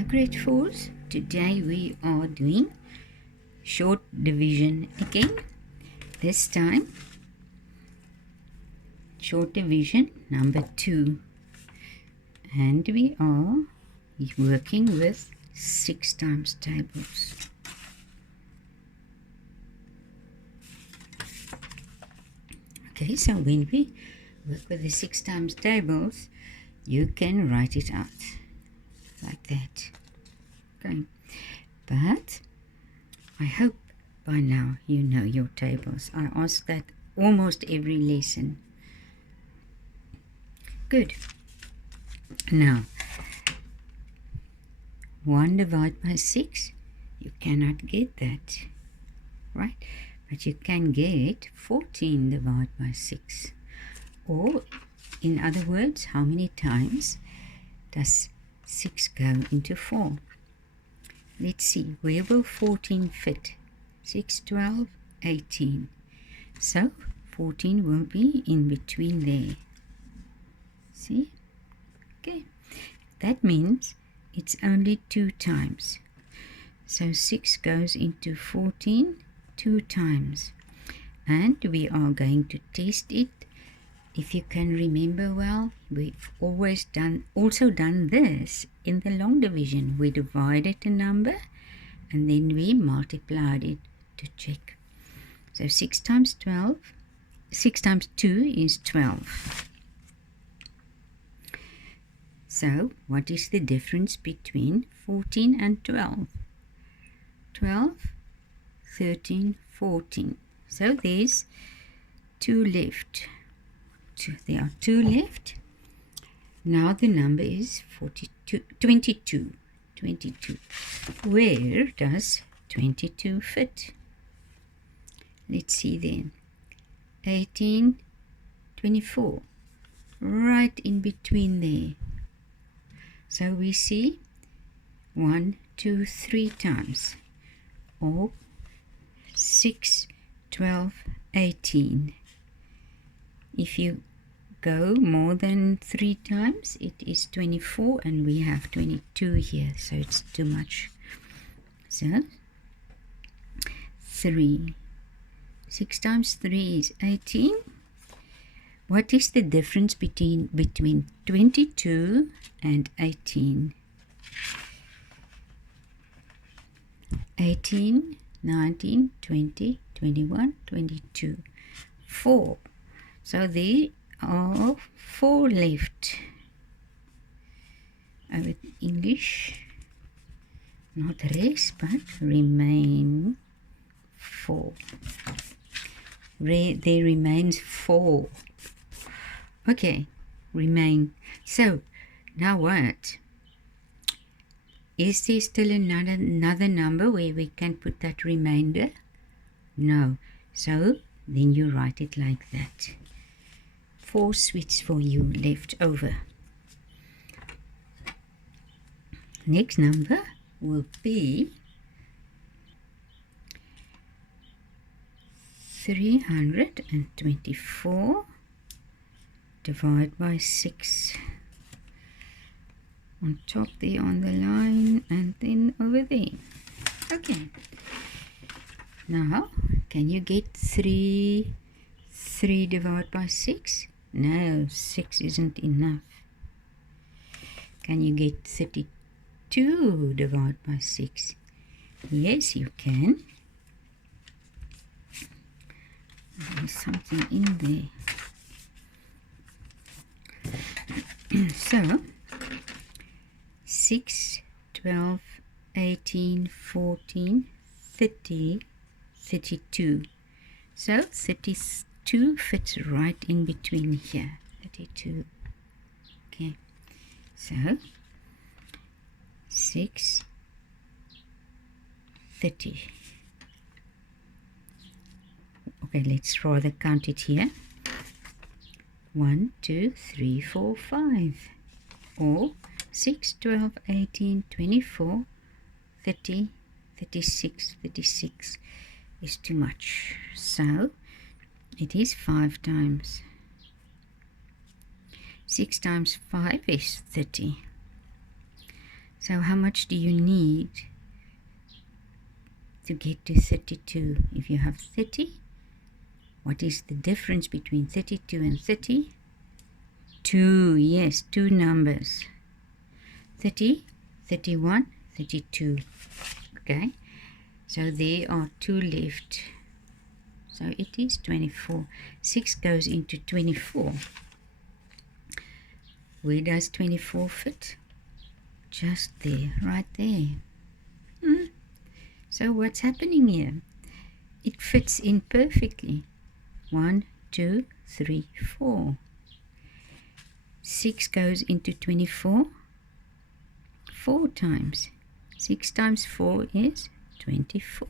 Hi grade 4s, today we are doing short division again. This time short division number 2, and we are working with 6 times tables. Okay, so when we work with the 6 times tables, you can write it out like that. Okay, but I hope by now you know your tables. I ask that almost every lesson. Good. Now, 1 divided by 6, you cannot get that, right? But you can get 14 divided by 6. Or, in other words, how many times does 6 go into 4? Let's see, where will 14 fit? 6, 12, 18. So, 14 will be in between there. See? Okay. That means it's only 2 times. So, 6 goes into 14 2 times. And we are going to test it. If you can remember well, we've also done this in the long division. We divided a number and then we multiplied it to check. So 6 times 2 is 12. So what is the difference between 14 and 12? 12, 13, 14. So there's 2 left. There are 2 left. Now the number is 22. Where does 22 fit? Let's see then. 18, 24. Right in between there. So we see 1, 2, 3 times. Or 6, 12, 18. If you go more than 3 times, it is 24, and we have 22 here, so it's too much. So 3. 6 times 3 is 18. What is the difference between 22 and 18? 18, 19, 20, 21, 22. 4. So there are 4 left. With English, not rest, but remain 4. There remains 4. Okay, remain. So, now what? Is there still another number where we can put that remainder? No. So, then you write it like that. 4 sweets for you left over. Next number will be 324 divided by 6. On top there on the line and then over there. Okay. Now, can you get 3 divided by 6? No, 6 isn't enough. Can you get 32 divided by 6? Yes, you can. There's something in there. So, 6, 12, 18, 14, 30, 32. So 32 fits right in between here. 32. Okay. So 6, 30. Okay, let's rather count it here. 1, 2, 3, 4, 5. Or 6, 12, 18, 24, 30, 36, 36 is too much. So, it is 5 times. 6 times 5 is 30. So how much do you need to get to 32? If you have 30, what is the difference between 32 and 30? 2, yes, 2 numbers. 30, 31, 32. Okay, so there are 2 left. So it is 24. 6 goes into 24. Where does 24 fit? Just there, right there. So what's happening here? It fits in perfectly. 1, 2, 3, 4. 6 goes into 24 4 times. 6 times 4 is 24.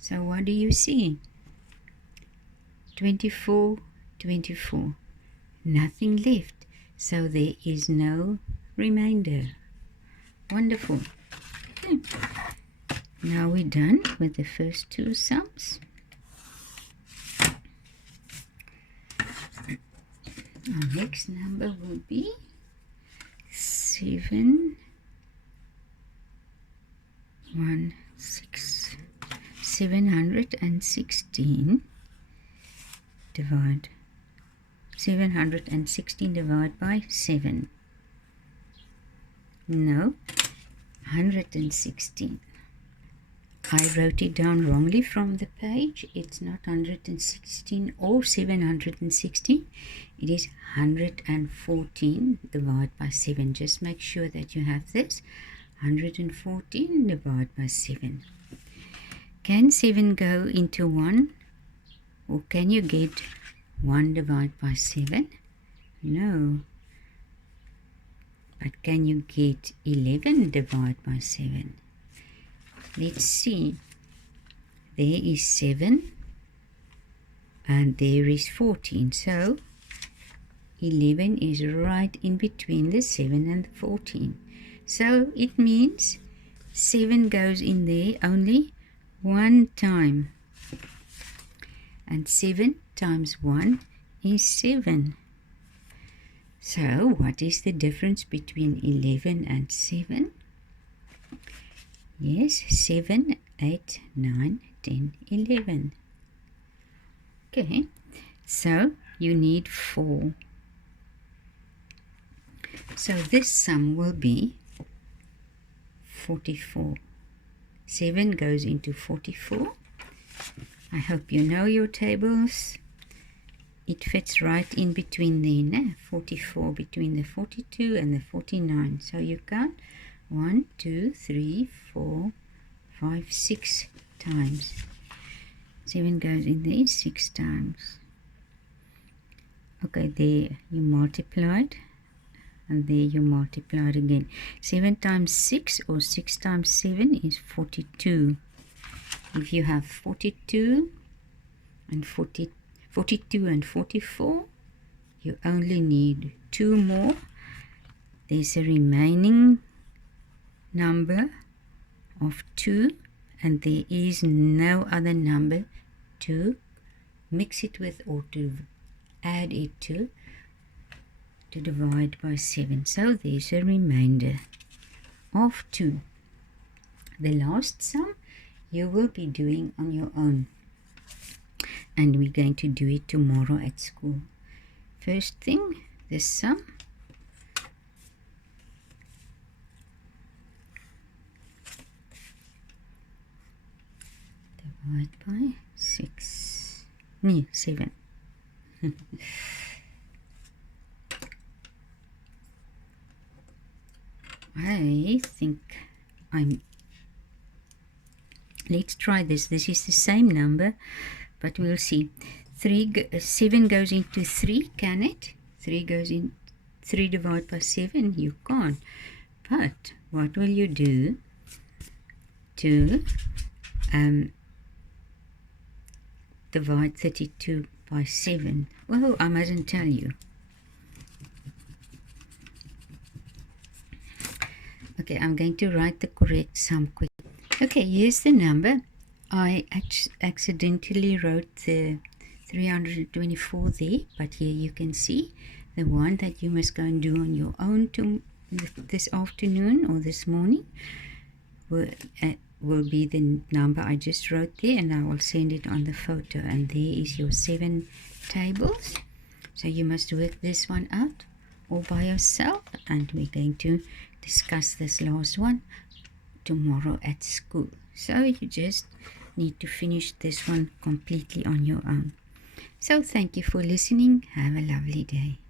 So what do you see? 24, 24. Nothing left. So there is no remainder. Wonderful. Okay. Now we're done with the first 2 sums. Our next number will be 716. 716 divide by 7. No, 116. I wrote it down wrongly from the page. It's not 116 or 716. It is 114 divided by 7. Just make sure that you have this. 114 divided by 7. Can 7 go into 1? Or can you get 1 divided by 7? No. But can you get 11 divided by 7? Let's see. There is 7 and there is 14. So 11 is right in between the 7 and the 14. So it means 7 goes in there only 1 time. And 7 times 1 is 7. So what is the difference between 11 and 7? Yes, 7, 8, 9, 10, 11. Okay, so you need 4. So this sum will be 44. 7 goes into 44. I hope you know your tables. It fits right in between there, 44 between the 42 and the 49. So you count 1, 2, 3, 4, 5, 6 times. 7 goes in there 6 times. Okay, there you multiplied, and there you multiplied again. 7 times 6 or 6 times 7 is 42. If you have 42 and 44, you only need 2 more. There's a remaining number of 2, and there is no other number to mix it with or to add it to divide by 7. So there's a remainder of 2. The last sum you will be doing on your own, and we're going to do it tomorrow at school. First thing, this sum. Divide by 6. No, 7. I think let's try this. This is the same number, but we'll see. 7 goes into 3, can it? 3 goes in 3 divided by 7, you can't. But what will you do to divide 32 by 7? Well, I mustn't tell you. Okay, I'm going to write the correct sum quick. Okay, here's the number. I accidentally wrote the 324 there, but here you can see the one that you must go and do on your own this afternoon or this morning will be the number I just wrote there, and I will send it on the photo. And there is your 7 tables. So you must work this one out all by yourself, and we're going to discuss this last one tomorrow at school. So you just need to finish this one completely on your own. So thank you for listening. Have a lovely day.